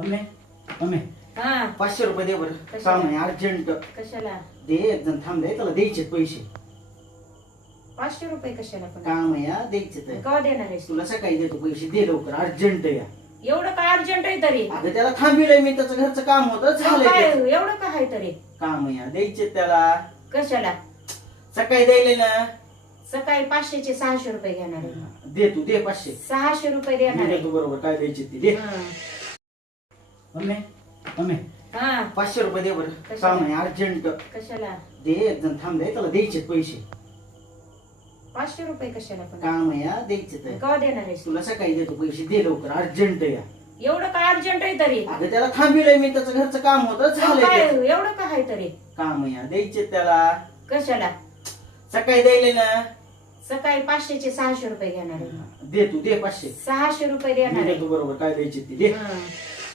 Mummy mummy हा 500 रुपये दे बरं. कशाला? काम आहे अर्जंट. कशाला दे, एक जण थांबलाय त्याला द्यायचे पैसे. 500 रुपये कशाला पण काम आहे हा, द्यायचे तर. कवा देणार आहेस तुला सकाळी देतो पैसे, दे लवकर, अर्जंट या. एवढं काय अर्जंट आहे तरी अगं त्याला थांबिलंय मी, त्याचं घरचं काम होतं, झालंय काय त्याचं. एवढं काय आहे तरी काम आहे हा, द्यायचे त्याला. कशाला सकाळी द्यायले ना. सकाळी 500 चे 600 रुपये घेणार आहे दे तू, दे 500. 600 रुपये मी देणार आहे देतो बरोबर, काय द्यायचे ते दे. हा. मम्मी मम्मी हा 500 रुपये दे बरं. कशाला? काम आहे अर्जंट. कशाला दे, एक जण थांबलाय त्याला द्यायचे पैसे. 500 रुपये कशाला पण काम आहे हा, द्यायचे तर. कवा देणार आहेस तुला सकाळी देतो पैसे, दे लवकर, अर्जंट या. एवढं काय अर्जंट आहे तरी अगं त्याला थांबिलंय मी, त्याचं घरचं काम होतं, झालंय काय त्याचं. एवढं काय आहे तरी काम आहे हा, द्यायचे त्याला. कशाला सकाळी द्यायले ना. सकाळी 500 चे 600 रुपये घेणार आहे दे तू, दे 500. 600 रुपये मी देणार आहे देतो बरोबर, काय द्यायचे ते दे. हा.